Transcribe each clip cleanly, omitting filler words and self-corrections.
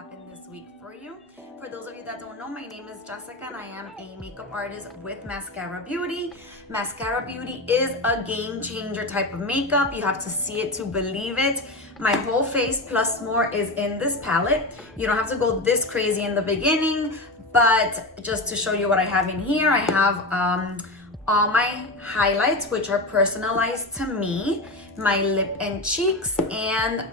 happened this week for you. For those of you that don't know, my name is Jessica and I am a makeup artist with Maskcara Beauty. Maskcara Beauty is a game changer type of makeup. You have to see it to believe it. My whole face plus more is in this palette. You don't have to go this crazy in the beginning, but just to show you what I have in here, I have all my highlights, which are personalized to me, my lip and cheeks, and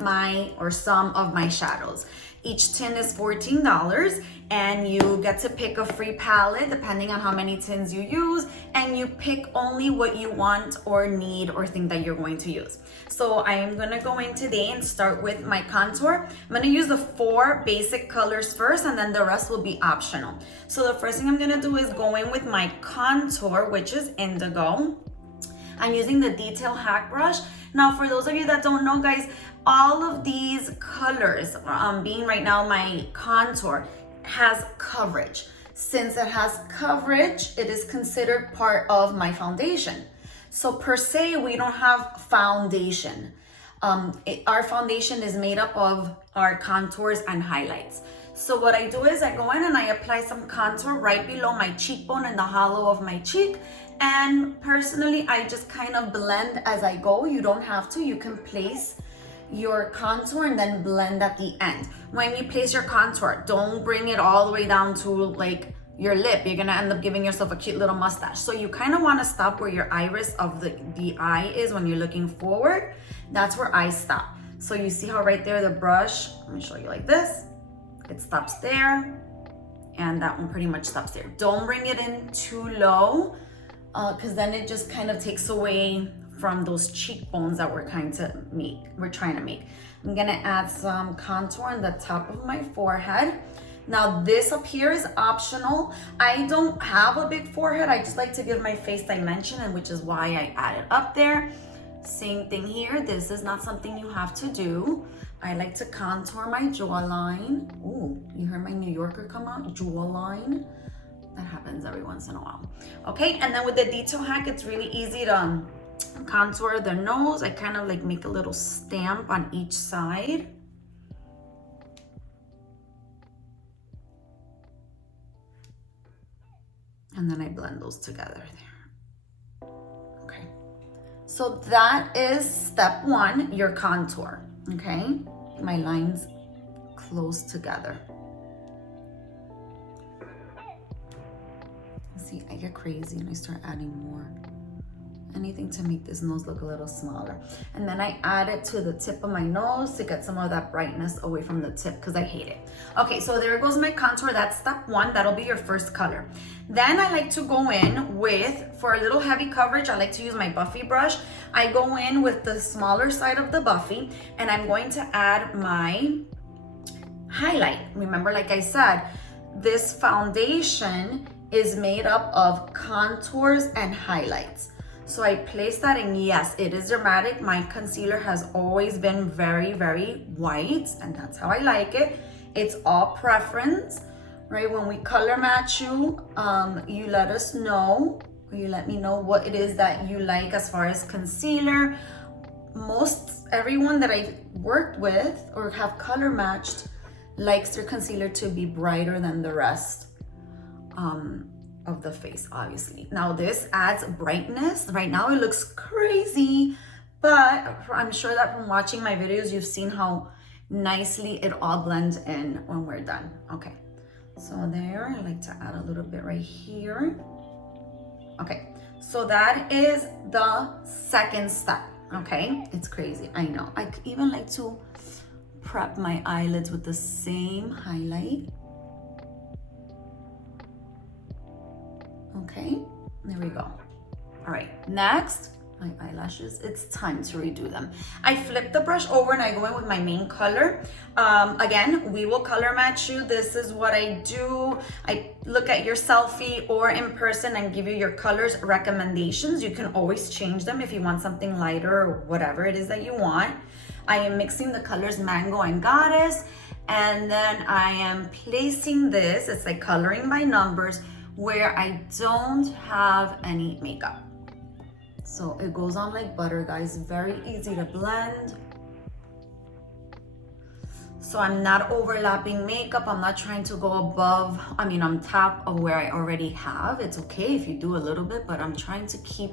some of my shadows. Each tin is $14 and you get to pick a free palette depending on how many tins you use, and you pick only what you want or need or think that you're going to use. So I am gonna go in today and start with my contour. I'm gonna use the 4 basic colors first and then the rest will be optional. So the first thing I'm gonna do is go in with my contour, which is indigo. I'm using the Detail HAC brush. Now, for those of you that don't know, guys, all of these colors, being right now my contour, has coverage. Since it has coverage, it is considered part of my foundation. So per se, we don't have foundation. Our foundation is made up of our contours and highlights. So what I do is I go in and I apply some contour right below my cheekbone and the hollow of my cheek. And personally, I just kind of blend as I go. You don't have to. You can place your contour and then blend at the end. When you place your contour, don't bring it all the way down to like your lip. You're gonna end up giving yourself a cute little mustache. So you kind of want to stop where your iris of the eye is when you're looking forward. That's where I stop. So you see how right there the brush, let me show you like this. It stops there, and that one pretty much stops there. Don't bring it in too low, because then it just kind of takes away from those cheekbones that we're trying to make. I'm gonna add some contour on the top of my forehead. Now this up here is optional. I don't have a big forehead. I just like to give my face dimension, and which is why I add it up there. Same thing here. This is not something you have to do. I like to contour my jawline. Ooh, you heard my New Yorker come out? Jawline. That happens every once in a while. Okay, and then with the Detail HAC, it's really easy to contour the nose. I kind of like make a little stamp on each side. And then I blend those together there. Okay, so that is step 1, your contour. Okay, my lines close together. See, I get crazy and I start adding more. Anything to make this nose look a little smaller. And then I add it to the tip of my nose to get some of that brightness away from the tip, because I hate it. Okay, so there goes my contour. That's step 1. That'll be your first color. Then I like to go in with, for a little heavy coverage, I like to use my Buffy brush. I go in with the smaller side of the Buffy, and I'm going to add my highlight. Remember, like I said, this foundation is made up of contours and highlights. So I place that, and yes, it is dramatic. My concealer has always been very, very white, and that's how I like it. It's all preference, right? When we color match you, you let us know, or you let me know what it is that you like as far as concealer. Everyone that I've worked with or have color matched likes their concealer to be brighter than the rest of the face, obviously. Now this adds brightness. Right now it looks crazy, but I'm sure that from watching my videos, you've seen how nicely it all blends in when we're done. Okay, so there, I like to add a little bit right here. Okay, so that is the second step. Okay, it's crazy, I know. I even like to prep my eyelids with the same highlight. Okay, there we go. All right, next, my eyelashes, it's time to redo them. I flip the brush over and I go in with my main color. Again, we will color match you. This is what I do. I look at your selfie or in person and give you your colors recommendations. You can always change them if you want something lighter or whatever it is that you want. I am mixing the colors Mango and Goddess, and then I am placing this, it's like coloring by numbers, where I don't have any makeup. So it goes on like butter, guys. Very easy to blend. So I'm not overlapping makeup. I'm not trying to go above, on top of where I already have. It's okay if you do a little bit, but I'm trying to keep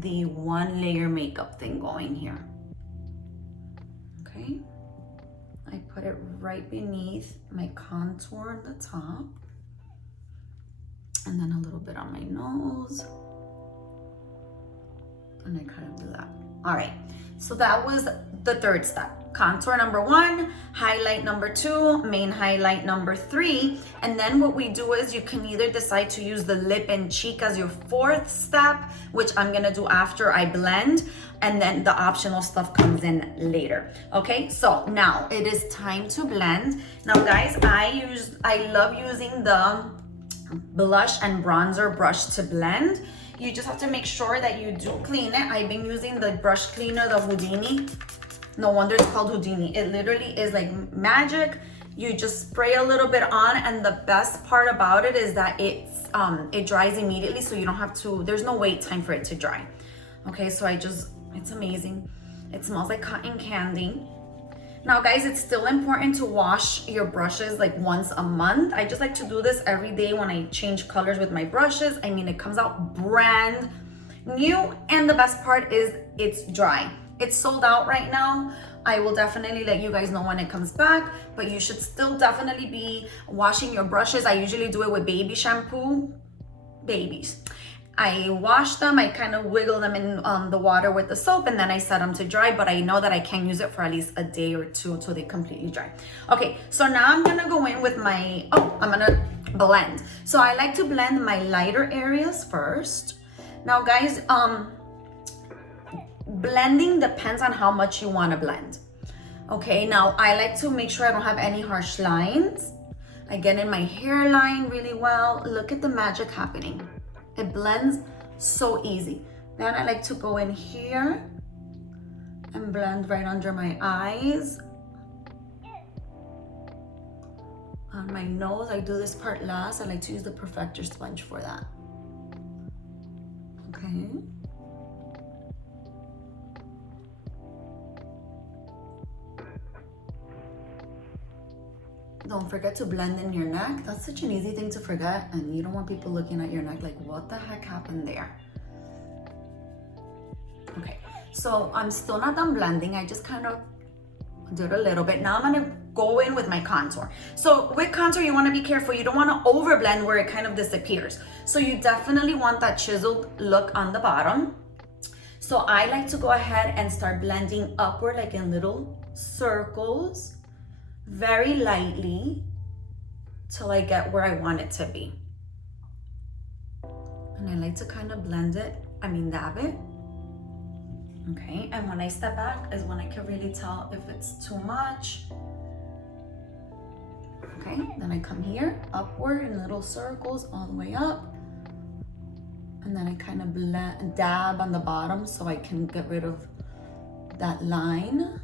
the one layer makeup thing going here. Okay. I put it right beneath my contour on the top. And then a little bit on my nose. And I kind of do that. All right, so that was the third step. Contour number 1, highlight number 2, main highlight number 3. And then what we do is you can either decide to use the lip and cheek as your 4th step, which I'm gonna do after I blend, and then the optional stuff comes in later. Okay, so now it is time to blend. Now guys, I love using the blush and bronzer brush to blend. You just have to make sure that you do clean it. I've been using the brush cleaner, the Houdini. No wonder it's called Houdini. It literally is like magic. You just spray a little bit on, and the best part about it is that it dries immediately, so you don't have to, there's no wait time for it to dry. Okay, so it's amazing. It smells like cotton candy. Now guys, it's still important to wash your brushes like once a month. I just like to do this every day when I change colors with my brushes. It comes out brand new, and the best part is it's dry. It's sold out right now. I will definitely let you guys know when it comes back, but you should still definitely be washing your brushes. I usually do it with baby shampoo, babies. I wash them, I kind of wiggle them in the water with the soap, and then I set them to dry, but I know that I can use it for at least a day or two until they completely dry. Okay, so now I'm gonna go in with I'm gonna blend. So I like to blend my lighter areas first. Now guys, blending depends on how much you wanna blend. Okay, now I like to make sure I don't have any harsh lines. I get in my hairline really well. Look at the magic happening. It blends so easy. Then I like to go in here and blend right under my eyes. On my nose, I do this part last. I like to use the perfector sponge for that. Okay. Don't forget to blend in your neck. That's such an easy thing to forget, and you don't want people looking at your neck like, what the heck happened there? Okay, so I'm still not done blending. I just kind of did a little bit. Now I'm gonna go in with my contour. So with contour, you wanna be careful. You don't wanna over blend where it kind of disappears. So you definitely want that chiseled look on the bottom. So I like to go ahead and start blending upward, like in little circles, very lightly, till I get where I want it to be. And I like to kind of blend it, dab it. Okay, and when I step back is when I can really tell if it's too much. Okay, then I come here, upward in little circles all the way up. And then I kind of dab on the bottom so I can get rid of that line.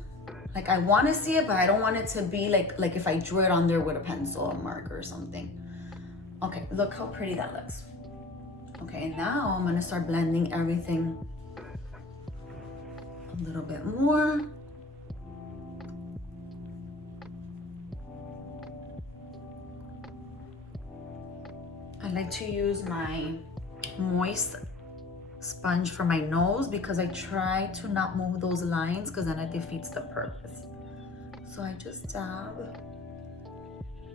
Like I want to see it, but I don't want it to be like if I drew it on there with a pencil or marker or something. Okay, look how pretty that looks. Okay, now I'm gonna start blending everything a little bit more. I like to use my moist sponge for my nose because I try to not move those lines because then it defeats the purpose. So I just dab.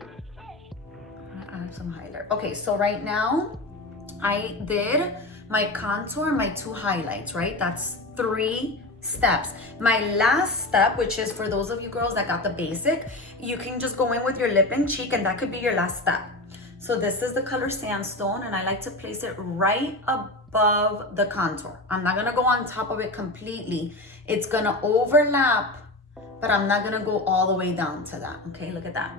I'm gonna add some highlighter. Okay, so right now I did my contour, my 2 highlights, right? That's 3 steps. My last step, which is for those of you girls that got the basic, you can just go in with your lip and cheek, and that could be your last step. So this is the color Sandstone, and I like to place it right above the contour. I'm not gonna go on top of it completely. It's gonna overlap, but I'm not gonna go all the way down to that. Okay, look at that.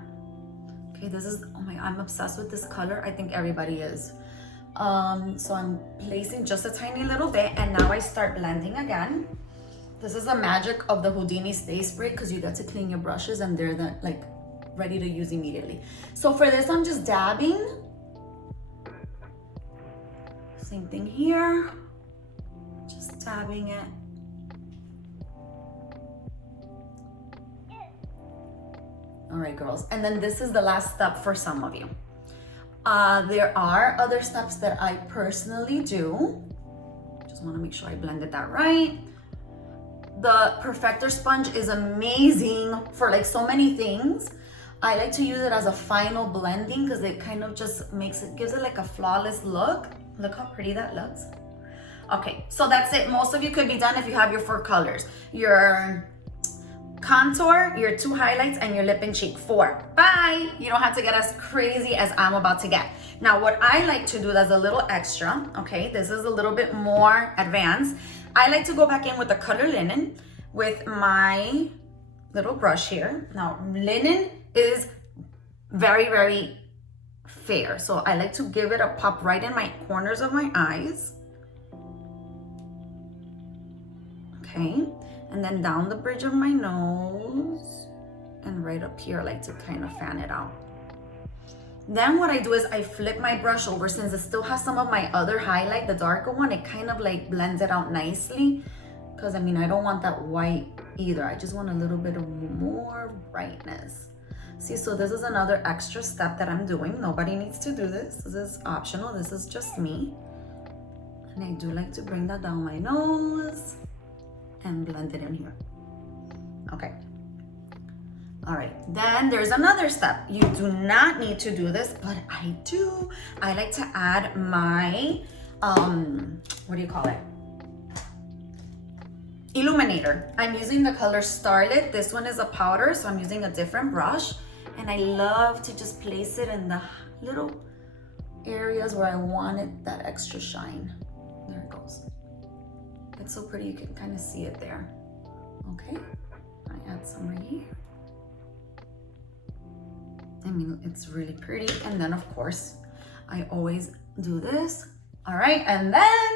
Okay, this is, oh my, I'm obsessed with this color. I think everybody is. So I'm placing just a tiny little bit, and now I start blending again. This is the magic of the Houdini Stay Spray, because you get to clean your brushes and they're ready to use immediately. So for this, I'm just dabbing. Same thing here, just dabbing it. All right, girls. And then this is the last step for some of you. There are other steps that I personally do. Just want to make sure I blended that right. The Perfector sponge is amazing for like so many things. I like to use it as a final blending because it kind of just gives it like a flawless look. Look how pretty that looks. Okay, so that's it. Most of you could be done if you have your 4 colors. Your contour, your 2 highlights, and your lip and cheek. 4. Bye! You don't have to get as crazy as I'm about to get. Now, what I like to do that's a little extra, okay, this is a little bit more advanced. I like to go back in with the color linen with my little brush here. Now, linen is very, very fair. So I like to give it a pop right in my corners of my eyes. Okay, and then down the bridge of my nose and right up here, I like to kind of fan it out. Then what I do is I flip my brush over. Since it still has some of my other highlight, the darker one, it kind of like blends it out nicely. Because I mean, I don't want that white either. I just want a little bit of more brightness. See, so this is another extra step that I'm doing. Nobody needs to do this. This is optional. This is just me. And I do like to bring that down my nose and blend it in here. Okay. All right, then there's another step. You do not need to do this, but I do. I like to add my, what do you call it? Illuminator. I'm using the color Starlit. This one is a powder, so I'm using a different brush. And I love to just place it in the little areas where I wanted that extra shine. There it goes. It's so pretty, you can kind of see it there. Okay, I add some right here. I mean, it's really pretty. And then of course, I always do this. All right, and then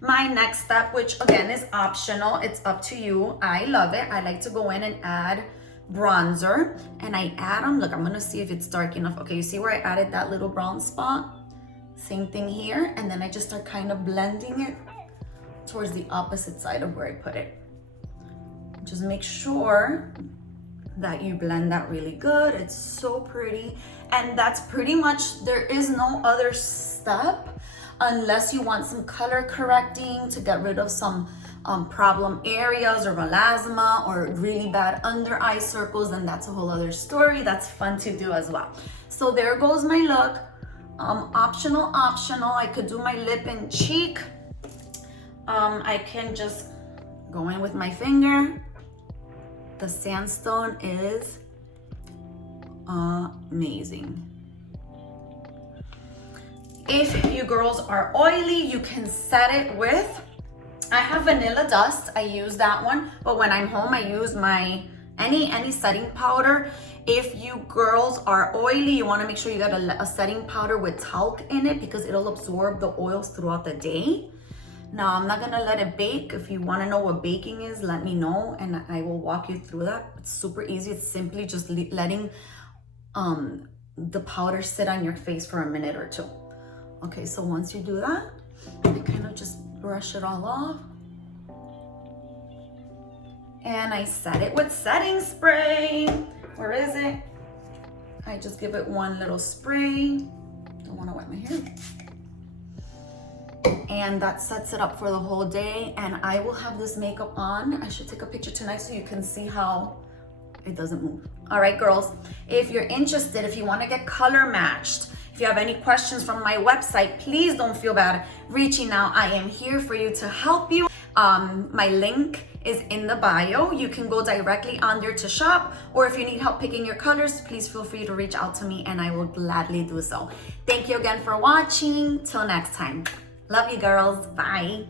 my next step, which again is optional, it's up to you. I love it. I like to go in and add bronzer, and I add them. Look, I'm gonna see if it's dark enough. Okay, you see where I added that little brown spot? Same thing here, and then I just start kind of blending it towards the opposite side of where I put it. Just make sure that you blend that really good. It's so pretty. And that's pretty much, there is no other step unless you want some color correcting to get rid of some problem areas or melasma or really bad under eye circles, and that's a whole other story. That's fun to do as well. So there goes my look. Optional. I could do my lip and cheek. I can just go in with my finger. The sandstone is amazing. If you girls are oily, you can set it with, I have vanilla dust, I use that one, but when I'm home, I use my any setting powder. If you girls are oily, you wanna make sure you got a setting powder with talc in it because it'll absorb the oils throughout the day. Now, I'm not gonna let it bake. If you wanna know what baking is, let me know and I will walk you through that. It's super easy. It's simply just letting the powder sit on your face for a minute or 2. Okay, so once you do that, I kind of just brush it all off. And I set it with setting spray. Where is it? I just give it one little spray. Don't wanna wet my hair. And that sets it up for the whole day. And I will have this makeup on. I should take a picture tonight so you can see how it doesn't move. All right, girls, if you're interested, if you want to get color matched, if you have any questions from my website, please don't feel bad reaching out. I am here for you to help you. My link is in the bio. You can go directly on there to shop, or if you need help picking your colors, please feel free to reach out to me and I will gladly do so. Thank you again for watching. Till next time. Love you, girls. Bye.